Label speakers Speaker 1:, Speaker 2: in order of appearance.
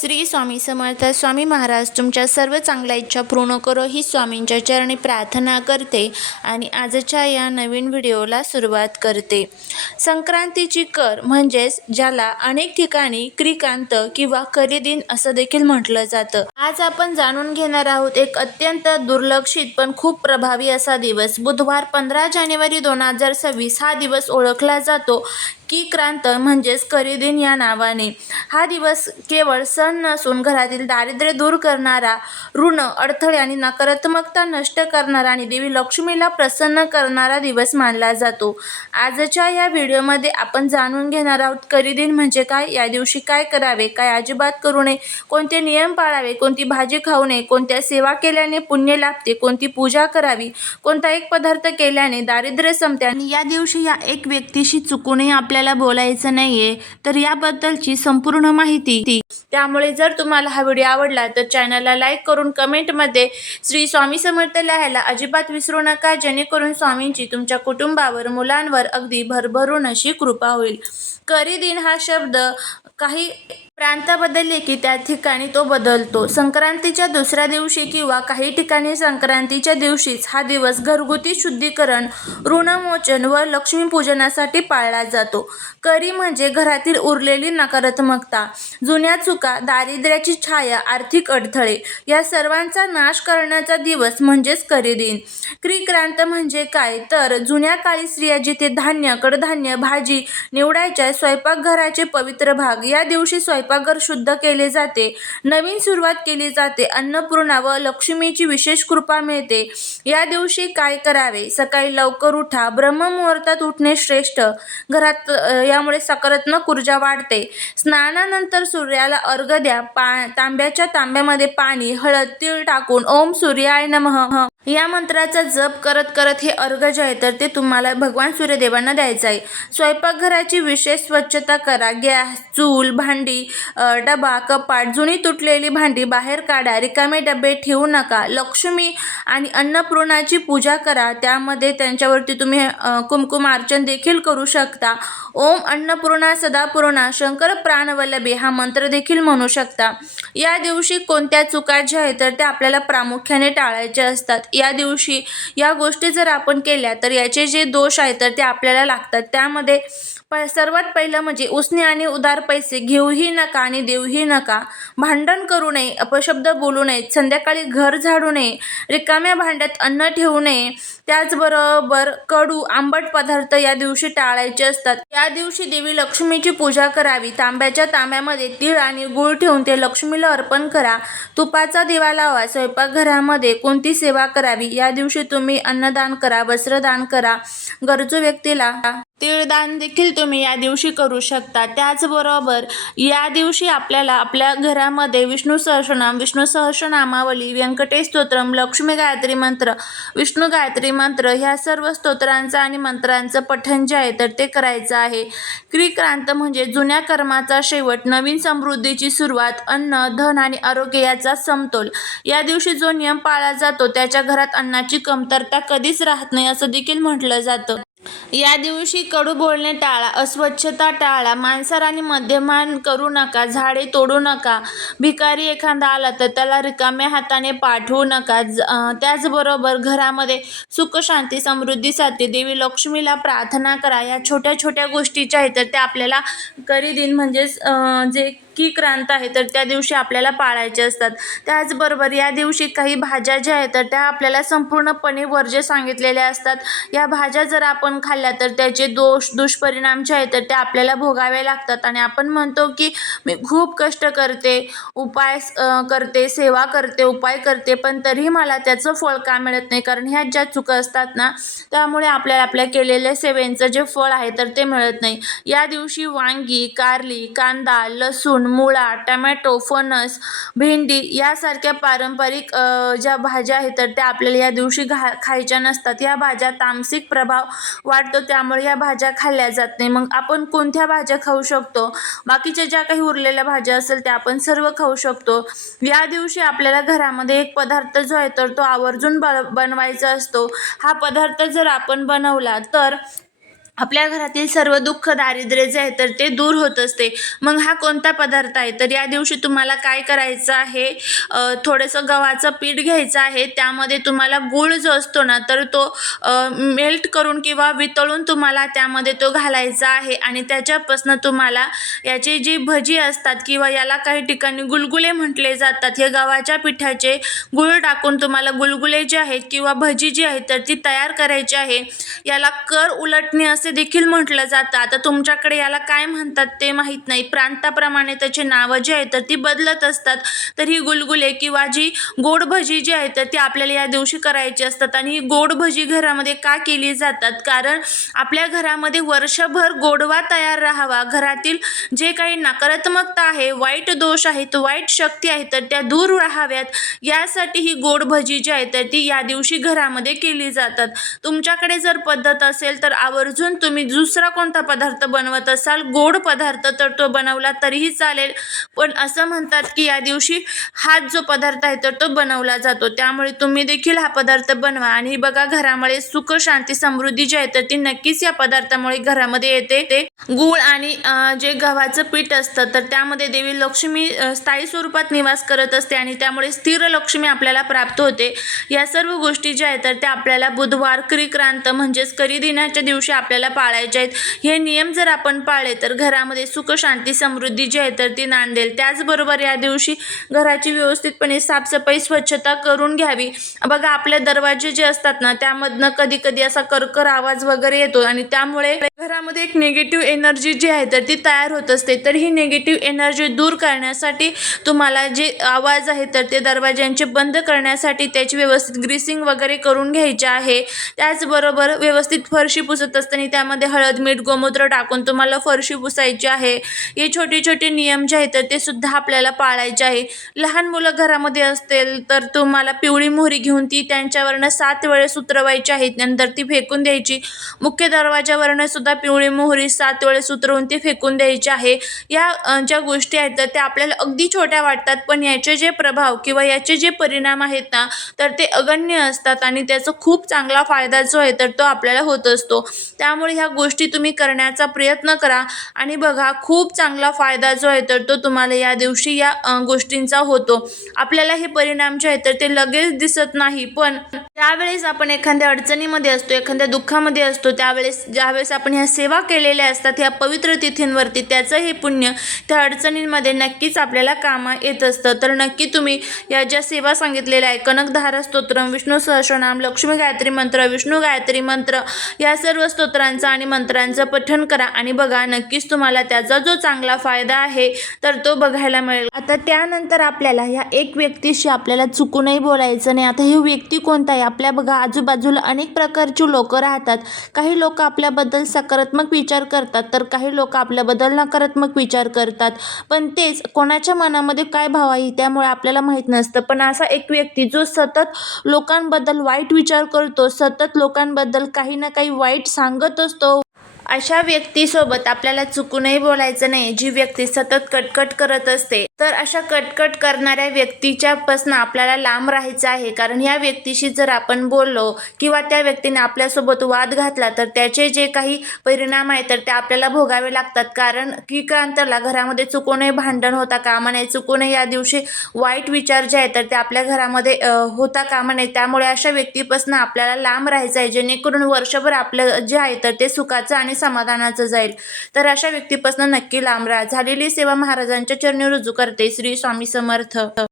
Speaker 1: श्री स्वामी समर्थ स्वामी महाराज तुमच्या सर्व चांगल्या इच्छा पूर्ण करो ही स्वामींच्या चरणी प्रार्थना करते आणि आजच्या या नवीन व्हिडिओला सुरुवात करते. संक्रांतीची कर म्हणजेच ज्याला अनेक ठिकाणी क्रिकांत किंवा करीदिन असं देखील म्हटलं जातं. आज आपण जाणून घेणार आहोत एक अत्यंत दुर्लक्षित पण खूप प्रभावी असा दिवस. बुधवार पंधरा जानेवारी दोन हजार सव्वीस हा दिवस ओळखला जातो. क्रांत म्हणजेच करीदिन या नावाने. हा दिवस केवळ सण नसून घरातील दारिद्र्य दूर करणारा ऋण अडथळे आणि नकारात्मकता नष्ट करणारा आणि देवी लक्ष्मीला प्रसन्न करणारा दिवस मानला जातो. आजच्या या व्हिडिओमध्ये आपण जाणून घेणार आहोत करीदिन म्हणजे काय या दिवशी काय करावे काय अजिबात करू नये कोणते नियम पाळावे कोणती भाजी खाऊ नये कोणत्या सेवा केल्याने पुण्य लाभते कोणती पूजा करावी कोणता एक पदार्थ केल्याने दारिद्र्य संपते. आणि या दिवशी या एक व्यक्तीशी चुकूनही आपल्या आपल्याला बोलायचं नाहीये तर याबद्दलची संपूर्ण माहिती ती. त्यामुळे जर तुम्हाला हा व्हिडिओ आवडला तर चॅनलला लाईक करून कमेंटमध्ये श्री स्वामी समर्थ लिहायला अजिबात विसरू नका जेणेकरून स्वामींची तुमच्या कुटुंबावर मुलांवर अगदी भरभरून अशी कृपा होईल. करीदिन हा शब्द काही प्रांत बदलले की त्या ठिकाणी तो बदलतो. संक्रांतीच्या दुसऱ्या दिवशी किंवा काही ठिकाणी संक्रांतीच्या दिवशीच हा दिवस घरगुती शुद्धीकरण ऋणमोचन व लक्ष्मीपूजनासाठी पाळला जातो. करी म्हणजे घरातील उरलेली नकारात्मकता जुन्या चुका दारिद्र्याची छाया आर्थिक अडथळे या सर्वांचा नाश करण्याचा दिवस म्हणजेच करी दिन. क्रिक्रांत म्हणजे काय? तर जुन्या काळी स्त्रिया जिथे धान्य कडधान्य भाजी निवडायच्या स्वयंपाकघराचे पवित्र भाग या दिवशी स्वयंपाकघर शुद्ध केले जाते. नवीन सुरुवात केली जाते. अन्नपूर्णा व लक्ष्मीची विशेष कृपा मिळते. या दिवशी काय करावे? सकाळी लवकर उठा. ब्रह्ममुहूर्तात उठणे श्रेष्ठ. घरात यामुळे सकारात्मक ऊर्जा वाढते. स्नानानंतर सूर्याला अर्घ द्या. पा तांब्याच्या तांब्यामध्ये पाणी हळद तीळ टाकून ओम सूर्याय नमः. या मंत्राचा जप करत करत हे अर्घ जे आहे तर ते तुम्हाला भगवान सूर्यदेवांना द्यायचं आहे. स्वयंपाकघराची विशेष स्वच्छता करा. गॅस चूल भांडी डबा कपाट जुनी तुटलेली भांडी बाहेर काढा रिकामे डबे ठेवू नका लक्ष्मी आणि अन्नपूर्णाची पूजा करा. त्यामध्ये त्यांच्यावरती तुम्ही कुमकुम कुमकुमार्चन देखील करू शकता. ओम अन्नपूर्णा सदापूर्णा शंकर प्राणवल्लभी हा मंत्र देखील म्हणू शकता. या दिवशी कोणत्या चुका ज्या आहेत तर त्या आपल्याला प्रामुख्याने टाळायच्या असतात. या दिवशी या गोष्टी जर आपण केल्या तर याचे जे दोष आहेत तर ते आपल्याला लागतात. त्यामध्ये प सर्वात पहिलं म्हणजे उसने आणि उदार पैसे घेऊही नका आणि देऊही नका. भांडण करू नये अपशब्द बोलू नयेत संध्याकाळी घर झाडू नये रिकाम्या भांड्यात अन्न ठेवू नये त्याचबरोबर कडू आंबट पदार्थ या दिवशी टाळायचे असतात. या दिवशी देवी लक्ष्मीची पूजा करावी. तांब्याच्या तांब्यामध्ये तीळ आणि गूळ ठेवून ते लक्ष्मीला अर्पण करा. तुपाचा दिवा लावा. स्वयंपाकघरामध्ये कोणती सेवा करावी? या दिवशी तुम्ही अन्नदान करा वस्त्रदान करा. गरजू व्यक्तीला तीळदान देखील तुम्ही या दिवशी करू शकता. त्याचबरोबर या दिवशी आपल्याला आपल्या घरामध्ये विष्णू सहस्रनाम विष्णू सहस्रनामावली व्यंकटेश स्तोत्रम लक्ष्मी गायत्री मंत्र विष्णू गायत्री मंत्र ह्या सर्व स्तोत्रांचं आणि मंत्रांचं पठण जे आहे तर ते करायचं आहे. क्रिक्रांत म्हणजे जुन्या कर्माचा शेवट नवीन समृद्धीची सुरुवात अन्न धन आणि आरोग्य याचा समतोल. या दिवशी जो नियम पाळला जातो त्याच्या घरात अन्नाची कमतरता कधीच राहत नाही असं देखील म्हटलं जातं. या दिवशी कडू बोलणे टाळा अस्वच्छता टाळा मांसाहार आणि मद्यपान करू नका झाडे तोडू नका भिकारी एखादा आला तर त्याला रिकाम्या हाताने पाठवू नका. ज- त्याचबरोबर घरामध्ये सुख शांती समृद्धीसाठी देवी लक्ष्मीला प्रार्थना करा. या छोट्या छोट्या गोष्टी ज्या आहेत तर त्या आपल्याला करीदिन म्हणजेच जे की क्रांत आहे तर त्या दिवशी आपल्याला पाळायचे असतात. त्याचबरोबर या दिवशी काही भाज्या ज्या आहेत तर त्या आपल्याला संपूर्णपणे वर्ज्य सांगितलेल्या असतात. या भाज्या जर आपण आपण खाल्ल्या तर त्याचे दोष दुष्परिणाम जे आहेत तर ते आपल्याला भोगावे लागतात. आणि आपण म्हणतो की मी खूप कष्ट करते उपाय करते सेवा करते उपाय करते पण तरीही मला त्याचं फळ का मिळत नाही? कारण ह्या ज्या चुका असतात ना त्यामुळे आपल्याला आपल्या केलेल्या सेवेंचं जे फळ आहे तर ते मिळत नाही. या दिवशी वांगी कारली कांदा लसूण मुळा टमॅटो फणस भेंडी यासारख्या पारंपरिक ज्या भाज्या आहेत तर त्या आपल्याला या दिवशी घा खायच्या नसतात. या भाज्या तामसिक प्रभाव वाढतो त्यामुळे या भाज्या खाल्ल्या जात नाही. मग आपण कोणत्या भाज्या खाऊ शकतो? बाकीच्या ज्या काही उरलेल्या भाज्या असेल त्या आपण सर्व खाऊ शकतो. या दिवशी आपल्याला घरामध्ये एक पदार्थ जो आहे तर तो आवर्जून ब बनवायचा असतो. हा पदार्थ जर आपण बनवला तर आपल्या घरातील सर्व दुःख दारिद्र्य जे आहे तर ते दूर होत असते. मग हा कोणता पदार्थ आहे? तर या दिवशी तुम्हाला काय करायचं आहे? थोडंसं गव्हाचं पीठ घ्यायचं आहे. त्यामध्ये तुम्हाला गूळ जो असतो ना तर तो मेल्ट करून किंवा वितळून तुम्हाला त्यामध्ये तो घालायचा आहे. आणि त्याच्यापासून तुम्हाला याची जी भजी असतात किंवा याला काही ठिकाणी गुलगुले म्हटले जातात हे गव्हाच्या पिठाचे गुळ टाकून तुम्हाला गुलगुले जे आहेत किंवा भजी जी आहे तर ती तयार करायची आहे. याला कर उलटणे असे देखील म्हटलं जातं. आता तुमच्याकडे याला काय म्हणतात ते माहीत नाही. प्रांताप्रमाणे त्याची नावं जी आहेत तर ती बदलत असतात. तर ही गुलगुले किंवा जी गोड भजी जी आहेत तर ती आपल्याला या दिवशी करायची असतात. आणि ही गोड भजी घरामध्ये का केली जातात? कारण आपल्या घरामध्ये वर्षभर गोडवा तयार राहावा. घरातील जे काही नकारात्मकता आहे वाईट दोष आहेत वाईट शक्ती आहेत तर त्या दूर राहाव्यात. यासाठी ही गोड भजी जी आहे तर ती या दिवशी घरामध्ये केली जातात. तुमच्याकडे जर पद्धत असेल तर आवर्जून तुम्ही दुसरा कोणता पदार्थ बनवत असाल गोड पदार्थ तर तो बनवला तरीही चालेल. पण असं म्हणतात की या दिवशी हाच जो पदार्थ आहे तर तो बनवला जातो. त्यामुळे तुम्ही देखील हा पदार्थ बनवा. आणि बघा घरामध्ये सुख शांती समृद्धी जी आहे तर ती नक्कीच या पदार्थामुळे घरामध्ये येते. ते गूळ आणि जे गव्हाचं पीठ असतं तर त्यामध्ये देवी लक्ष्मी स्थायी स्वरूपात निवास करत असते आणि त्यामुळे स्थिर लक्ष्मी आपल्याला प्राप्त होते. या सर्व गोष्टी ज्या आहेत तर त्या आपल्याला बुधवार क्रिक्रांत म्हणजेच करी दिनाच्या दिवशी आपल्याला पाळायचे आहेत. हे नियम जर आपण पाळले तर घरामध्ये सुख शांती समृद्धी जी आहे तर ती नांदेल. त्याचबरोबर या दिवशी घराची व्यवस्थितपणे साफसफाई स्वच्छता करून घ्यावी. बघा आपले दरवाजे जे असतात ना त्यामधनं कधी कधी असा करकर आवाज वगैरे येतो आणि त्यामुळे घरामध्ये एक निगेटिव्ह एनर्जी जी आहे तर ती तयार होत असते. तर ही निगेटिव्ह एनर्जी दूर करण्यासाठी तुम्हाला जे आवाज आहे तर ते दरवाज्यांचे बंद करण्यासाठी त्याची व्यवस्थित ग्रीसिंग वगैरे करून घ्यायचे आहे. त्याचबरोबर व्यवस्थित फरशी पुसत असताना त्यामध्ये हळद मीठ गोमूत्र टाकून तुम्हाला फरशी पुसायची आहे. हे छोटे छोटे नियम जे आहेत तर ते सुद्धा आपल्याला पाळायचे आहे. लहान मुलं घरामध्ये असतील तर तुम्हाला पिवळी मोहरी घेऊन ती त्यांच्यावरनं सात वेळेस उतरवायची आहे. नंतर ती फेकून द्यायची. मुख्य दरवाजावरनं सुद्धा पिवळी मोहरी सात वेळेस उतरवून ते फेकून द्यायची आहे. या ज्या गोष्टी आहेत तर त्या आपल्याला अगदी छोट्या वाटतात पण याचे जे प्रभाव किंवा याचे जे परिणाम आहेत ना तर ते अगण्य असतात आणि त्याचा खूप चांगला फायदा जो आहे तर तो आपल्याला होत असतो. त्यामुळे ह्या गोष्टी तुम्ही करण्याचा प्रयत्न करा आणि बघा खूप चांगला फायदा जो आहे तर तो तुम्हाला या दिवशी या गोष्टींचा होतो. आपल्याला हे परिणाम जे आहेत तर ते लगेच दिसत नाही पण त्यावेळेस आपण एखाद्या अडचणीमध्ये असतो एखाद्या दुःखामध्ये असतो त्यावेळेस ज्यावेळेस आपण ह्या सेवा केलेल्या असतात ह्या पवित्र तिथींवरती. त्याचं हे पुण्य त्या अडचणींमध्ये नक्कीच आपल्याला कामा येत असतं. तर नक्की तुम्ही या ज्या सेवा सांगितलेल्या आहे कनकधारा स्तोत्रम विष्णू सहस्रनाम लक्ष्मी गायत्री मंत्र विष्णू गायत्री मंत्र या सर्व स्तोत्रांचं आणि मंत्रांचं पठण करा आणि बघा नक्कीच तुम्हाला त्याचा जो चांगला फायदा आहे तर तो बघायला मिळेल. आता त्यानंतर आपल्याला ह्या एक व्यक्तीशी आपल्याला चुकूनही बोलायचं नाही. आता ही व्यक्ती कोणता आहे? आपल्या बघा आजूबाजूला अनेक प्रकारची लोक राहतात. काही लोक आपल्याबद्दल सकारात्मक विचार करतात. तर काही लोक आपल्याबद्दल नकारात्मक विचार करतात. पण तेच कोणाच्या मनामध्ये काय भाव आहे त्यामुळे आपल्याला माहीत नसतं. पण असा एक व्यक्ती जो सतत लोकांबद्दल वाईट विचार करतो सतत लोकांबद्दल काही ना काही वाईट सांगत असतो अशा व्यक्तीसोबत आपल्याला चुकूनही बोलायचं नाही. जी व्यक्ती सतत कटकट करत असते तर अशा कटकट करणाऱ्या व्यक्तीच्यापासून आपल्याला लांब राहायचं आहे. कारण ह्या व्यक्तीशी जर आपण बोललो किंवा त्या व्यक्तीने आपल्यासोबत वाद घातला तर त्याचे जे काही परिणाम आहेत तर ते आपल्याला भोगावे लागतात. कारण की क्रांतला घरामध्ये चुकूनही भांडण होता कामा नये चुकूनही या दिवशी वाईट विचार जे आहेत तर ते आपल्या घरामध्ये होता कामा नये. त्यामुळे अशा व्यक्तीपासून आपल्याला लांब राहायचं आहे जेणेकरून वर्षभर आपलं जे आहे तर ते सुखाचं आणि समाधानाचं जाईल. तर अशा व्यक्तीपासून नक्की लांब राहा. झालेली सेवा महाराजांच्या चरणी रुजू करते श्री स्वामी समर्थ.